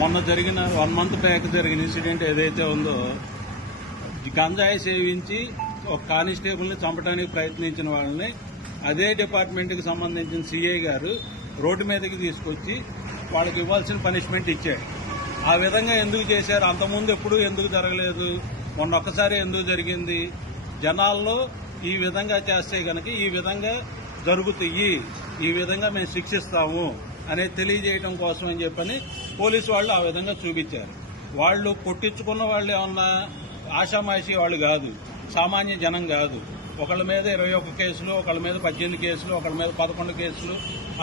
మొన్న జరిగిన one month back జరిగిన ఇన్సిడెంట్ ఏదైతే ఉందో గంజాయి సేవించి ఒక కానిస్టేబుల్ని చంపడానికి ప్రయత్నించిన వాళ్ళని అదే డిపార్ట్మెంట్కి సంబంధించిన సీఐ గారు రోడ్డు మీదకి తీసుకొచ్చి వాళ్ళకి ఇవ్వాల్సిన పనిష్మెంట్ ఇచ్చాడు ఆ విధంగా ఎందుకు చేశారు? అంతకుముందు ఎప్పుడు ఎందుకు జరగలేదు? మొన్న ఒక్కసారి ఎందుకు జరిగింది? జనాల్లో ఈ విధంగా చేస్తే కనుక ఈ విధంగా జరుగుతాయి. ఈ విధంగా మేము శిక్షిస్తాము. అనేది తెలియజేయడం కోసం అని చెప్పని పోలీసు వాళ్ళు ఆ విధంగా చూపించారు. వాళ్ళు కొట్టించుకున్న వాళ్ళు ఏమన్నా ఆషామాషి వాళ్ళు కాదు సామాన్య జనం కాదు. ఒకళ్ళ మీద ఇరవై ఒక్క కేసులు ఒకళ్ళ మీద పద్దెనిమిది కేసులు ఒకళ్ళ మీద పదకొండు కేసులు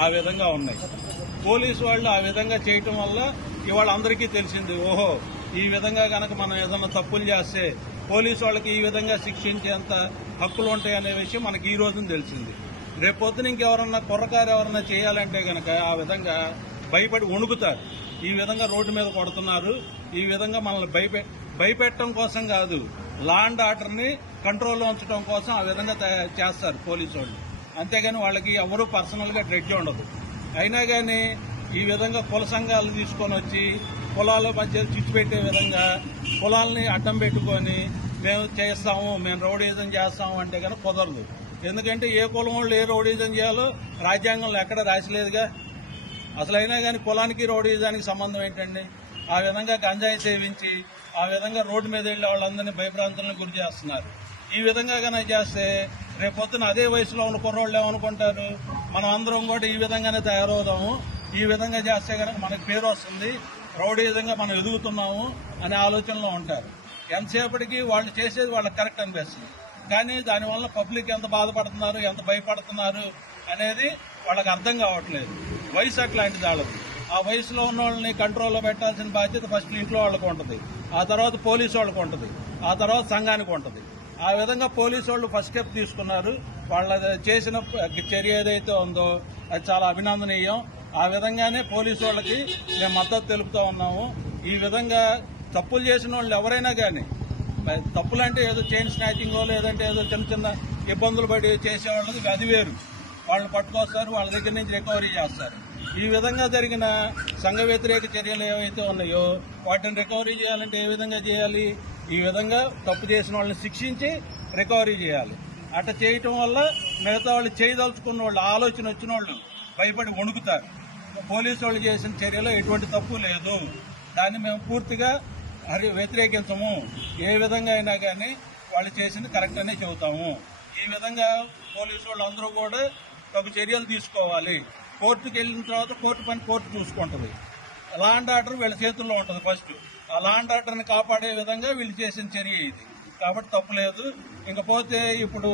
ఆ విధంగా ఉన్నాయి. పోలీసు వాళ్ళు ఆ విధంగా చేయటం వల్ల ఇవాళ అందరికీ తెలిసింది ఓహో ఈ విధంగా కనుక మనం ఏదైనా తప్పులు చేస్తే పోలీసు వాళ్ళకి ఈ విధంగా శిక్షించేంత హక్కులు ఉంటాయనే విషయం మనకి ఈ రోజున తెలిసింది. రేపొద్దున ఇంకెవరన్నా కుర్రకారు ఎవరన్నా చేయాలంటే గనక ఆ విధంగా భయపడి వణుకుతారు. ఈ విధంగా రోడ్డు మీద కొడుతున్నారు ఈ విధంగా మనల్ని భయపె భయపెట్టడం కోసం కాదు లా అండ్ ఆర్డర్ని కంట్రోల్లో ఉంచడం కోసం ఆ విధంగా చేస్తారు పోలీసు వాళ్ళు. అంతేగాని వాళ్ళకి ఎవరు పర్సనల్గా డ్రెడ్జ్ ఉండదు. అయినా కానీ ఈ విధంగా కుల సంఘాలు తీసుకొని వచ్చి కులాల మధ్య చిచ్చు పెట్టే విధంగా కులాలని అడ్డం పెట్టుకొని మేము చేస్తాము మేము రౌడీజం చేస్తాము అంటే కనుక కుదరదు. ఎందుకంటే ఏ కులం వాళ్ళు ఏ రౌడీజం చేయాలో రాజ్యాంగంలో ఎక్కడ రాసిలేదుగా అసలైనా కానీ కులానికి రౌడీజానికి సంబంధం ఏంటండి? ఆ విధంగా గంజాయి సేవించి ఆ విధంగా రోడ్డు మీద వెళ్ళే వాళ్ళందరినీ భయప్రాంతాలను గురి చేస్తున్నారు. ఈ విధంగా కనుక చేస్తే రేపొద్దున అదే వయసులో ఉన్న కుర్రోళ్ళు ఏమనుకుంటారు? మనం అందరం కూడా ఈ విధంగానే తయారవుదాము. ఈ విధంగా చేస్తే కనుక మనకు పేరు వస్తుంది. రౌడీజంగా మనం ఎదుగుతున్నాము అనే ఆలోచనలో ఉంటారు. ఎంతసేపటికి వాళ్ళు చేసేది వాళ్ళకి కరెక్ట్ అనిపిస్తుంది. కానీ దానివల్ల పబ్లిక్ ఎంత బాధపడుతున్నారు ఎంత భయపడుతున్నారు అనేది వాళ్ళకి అర్థం కావట్లేదు. వయసు అట్లాంటిది వాళ్ళది. ఆ వయసులో ఉన్న వాళ్ళని కంట్రోల్లో పెట్టాల్సిన బాధ్యత ఫస్ట్ ఇంట్లో వాళ్ళకు ఉంటుంది. ఆ తర్వాత పోలీసు వాళ్ళకు ఉంటుంది. ఆ తర్వాత సంఘానికి ఉంటుంది. ఆ విధంగా పోలీసు వాళ్ళు ఫస్ట్ స్టెప్ తీసుకున్నారు. వాళ్ళ చేసిన చర్య ఏదైతే ఉందో అది చాలా అభినందనీయం. ఆ విధంగానే పోలీసు వాళ్ళకి మేము మద్దతు తెలుపుతూ ఉన్నాము. ఈ విధంగా తప్పులు చేసిన వాళ్ళు ఎవరైనా కానీ తప్పులంటే ఏదో చైన్ స్నాచింగో లేదంటే ఏదో చిన్న చిన్న ఇబ్బందులు పడి చేసేవాళ్ళది అది వేరు. వాళ్ళని పట్టుకొస్తారు వాళ్ళ దగ్గర నుంచి రికవరీ చేస్తారు. ఈ విధంగా జరిగిన సంఘ వ్యతిరేక చర్యలు ఏవైతే ఉన్నాయో వాటిని రికవరీ చేయాలంటే ఏ విధంగా చేయాలి? ఈ విధంగా తప్పు చేసిన వాళ్ళని శిక్షించి రికవరీ చేయాలి. అట్ట చేయటం వల్ల మిగతా వాళ్ళు చేయదలుచుకున్న వాళ్ళు ఆలోచన వచ్చిన వాళ్ళు భయపడి వణుకుతారు. పోలీసు వాళ్ళు చేసిన చర్యలో ఎటువంటి తప్పు లేదు. దాన్ని మేము పూర్తిగా అది వ్యతిరేకించము. ఏ విధంగా అయినా కానీ వాళ్ళు చేసింది కరెక్ట్ అనే చెబుతాము. ఈ విధంగా పోలీసు వాళ్ళు అందరూ కూడా తగు చర్యలు తీసుకోవాలి. కోర్టుకు వెళ్ళిన తర్వాత కోర్టు పని కోర్టు చూసుకుంటుంది. లా అండ్ ఆర్డర్ వీళ్ళ చేతుల్లో ఉంటుంది ఫస్ట్. ఆ లా అండ్ ఆర్డర్ని కాపాడే విధంగా వీళ్ళు చేసిన చర్య ఇది. కాబట్టి తప్పులేదు ఇంకపోతే ఇప్పుడు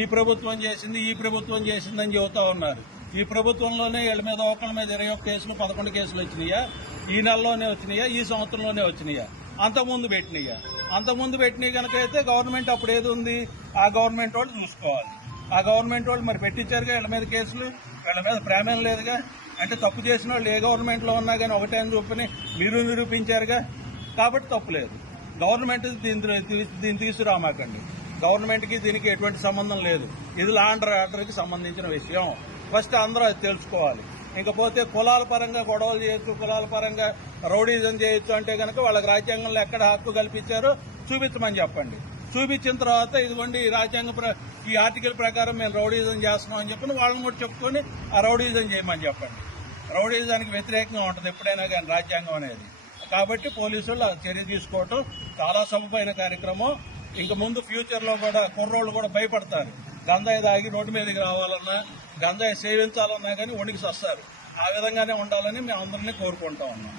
ఈ ప్రభుత్వం చేసింది ఈ ప్రభుత్వం చేసిందని చెబుతా ఉన్నారు. ఈ ప్రభుత్వంలోనే వీళ్ళ మీద ఒకళ్ళ మీద ఇరవై ఒక్క కేసులు పదకొండు కేసులు వచ్చినాయా? ఈ నెలలోనే వచ్చినాయా? ఈ సంవత్సరంలోనే వచ్చినాయా? అంతకుముందు పెట్టినయ్య. అంతకుముందు పెట్టినవి కనుక అయితే గవర్నమెంట్ అప్పుడు ఏది ఉంది? ఆ గవర్నమెంట్ వాళ్ళు చూసుకోవాలి. ఆ గవర్నమెంట్ వాళ్ళు మరి పెట్టించారుగా వీళ్ళ మీద కేసులు? వీళ్ళ మీద ప్రేమేం లేదుగా? అంటే తప్పు చేసిన వాళ్ళు ఏ గవర్నమెంట్లో ఉన్నా కానీ ఒకటే అని చూపని మీరు నిరూపించారుగా? కాబట్టి తప్పు లేదు. గవర్నమెంట్ దీని దీన్ని తీసుకురామాకండి. గవర్నమెంట్కి దీనికి ఎటువంటి సంబంధం లేదు. ఇది లా అండర్ ఆర్డర్కి సంబంధించిన విషయం. ఫస్ట్ అందరూ అది తెలుసుకోవాలి. ఇంకపోతే కులాల పరంగా గొడవలు చేయొచ్చు కులాల పరంగా రౌడీజం చేయొచ్చు అంటే కనుక వాళ్ళకి రాజ్యాంగంలో ఎక్కడ హక్కు కల్పించారో చూపించమని చెప్పండి. చూపించిన తర్వాత ఇదిగోండి ఈ రాజ్యాంగ ప్ర- ఈ ఆర్టికల్ ప్రకారం మేము రౌడీజం చేస్తున్నాం అని చెప్పి వాళ్ళని కూడా చెప్పుకొని ఆ రౌడీజం చేయమని చెప్పండి. రౌడీజానికి వ్యతిరేకంగా ఉంటుంది ఎప్పుడైనా కానీ రాజ్యాంగం అనేది. కాబట్టి పోలీసులు చర్య తీసుకోవటం చాలా సబబైన కార్యక్రమం. ఇంక ముందు ఫ్యూచర్లో కూడా కుర్రోళ్ళు కూడా భయపడతారు. గంజాయి తాగి రోడ్డు మీదకి రావాలన్నా గంజాయి సేవించాలన్నా కానీ వణికి వస్తారు ఆ విధంగానే ఉండాలని మేము అందరినీ కోరుకుంటా ఉన్నాం.